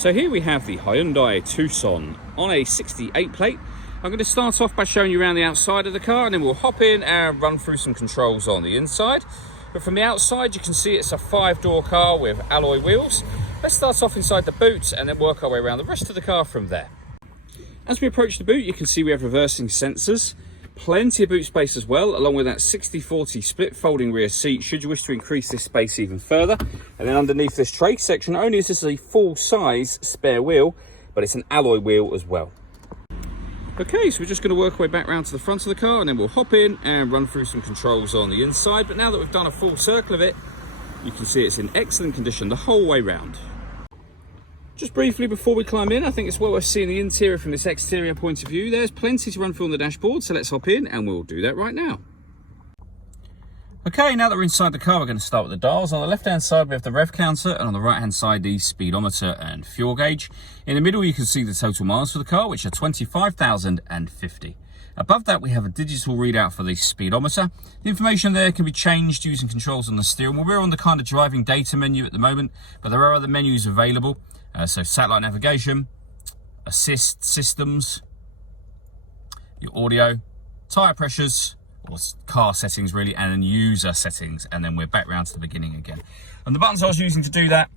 So here we have the Hyundai Tucson on a 68 plate. I'm going to start off by showing you around the outside of the car, and then we'll hop in and run through some controls on the inside. But from the outside you can see it's a 5-door car with alloy wheels. Let's start off inside the boot and then work our way around the rest of the car from there. As we approach the boot, you can see we have reversing sensors. Plenty of boot space as well, along with that 60-40 split folding rear seat should you wish to increase this space even further. And then underneath this tray section, not only is this a full-size spare wheel, but it's an alloy wheel as well. Okay, so we're just going to work our way back round to the front of the car, and then we'll hop in and run through some controls on the inside. But now that we've done a full circle of it, you can see it's in excellent condition the whole way round. Just briefly before we climb in, I think it's well worth seeing the interior from this exterior point of view. There's plenty to run through on the dashboard, so let's hop in and we'll do that right now. Okay, now that we're inside the car, we're going to start with the dials. On the left-hand side, we have the rev counter, and on the right-hand side, the speedometer and fuel gauge. In the middle, you can see the total miles for the car, which are 25,050. Above that, we have a digital readout for the speedometer. The information there can be changed using controls on the steering wheel. We're on the kind of driving data menu at the moment, but there are other menus available. So satellite navigation, assist systems, your audio, tyre pressures, or car settings really, and then user settings, and then we're back round to the beginning again. And the buttons I was using to do that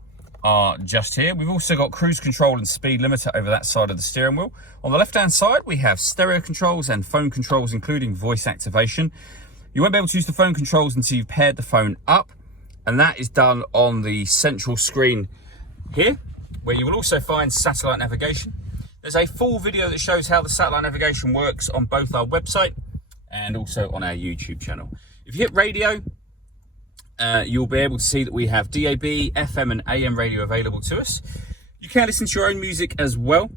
are just here. We've also got cruise control and speed limiter over that side of the steering wheel. On the left hand side, we have stereo controls and phone controls, including voice activation. You won't be able to use the phone controls until you've paired the phone up, and that is done on the central screen here, where you will also find satellite navigation. There's a full video that shows how the satellite navigation works on both our website and also on our YouTube channel. If you hit radio, you'll be able to see that we have DAB, FM and AM radio available to us. You can listen to your own music as well.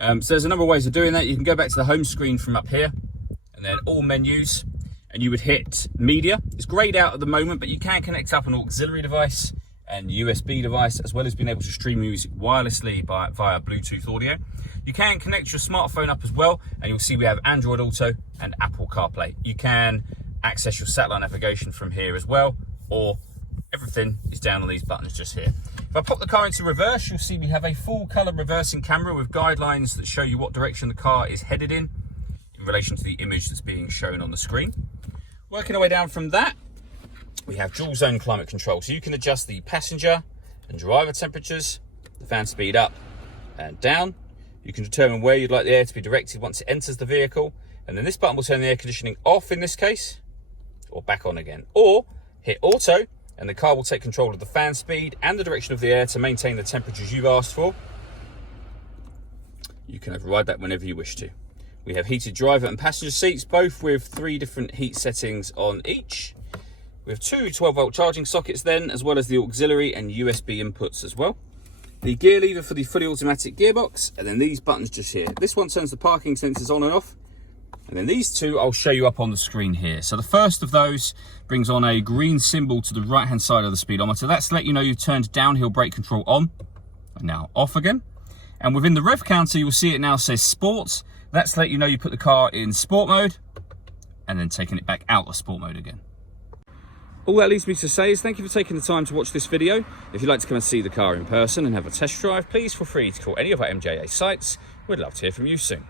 So there's a number of ways of doing that. You can go back to the home screen from up here, and then all menus, and you would hit media. It's grayed out at the moment, but you can connect up an auxiliary device and USB device, as well as being able to stream music wirelessly via Bluetooth audio. You can connect your smartphone up as well, and you'll see we have Android Auto and Apple CarPlay. You can access your satellite navigation from here as well, or everything is down on these buttons just here. If I pop the car into reverse, you'll see we have a full color reversing camera with guidelines that show you what direction the car is headed in relation to the image that's being shown on the screen. Working our way down from that, we have dual zone climate control, so you can adjust the passenger and driver temperatures, the fan speed up and down. You can determine where you'd like the air to be directed once it enters the vehicle, and then this button will turn the air conditioning off in this case, or back on again. Or hit auto, and the car will take control of the fan speed and the direction of the air to maintain the temperatures you've asked for. You can override that whenever you wish to. We have heated driver and passenger seats, both with 3 different heat settings on each. We have 2 12-volt charging sockets then, as well as the auxiliary and USB inputs as well. The gear lever for the fully automatic gearbox, and then these buttons just here. This one turns the parking sensors on and off, and then these two I'll show you up on the screen here. So the first of those brings on a green symbol to the right-hand side of the speedometer. That's to let you know you've turned downhill brake control on, and now off again. And within the rev counter, you'll see it now says Sports. That's to let you know you put the car in sport mode, and then taking it back out of sport mode again. All that leaves me to say is thank you for taking the time to watch this video. If you'd like to come and see the car in person and have a test drive, please feel free to call any of our MJA sites. We'd love to hear from you soon.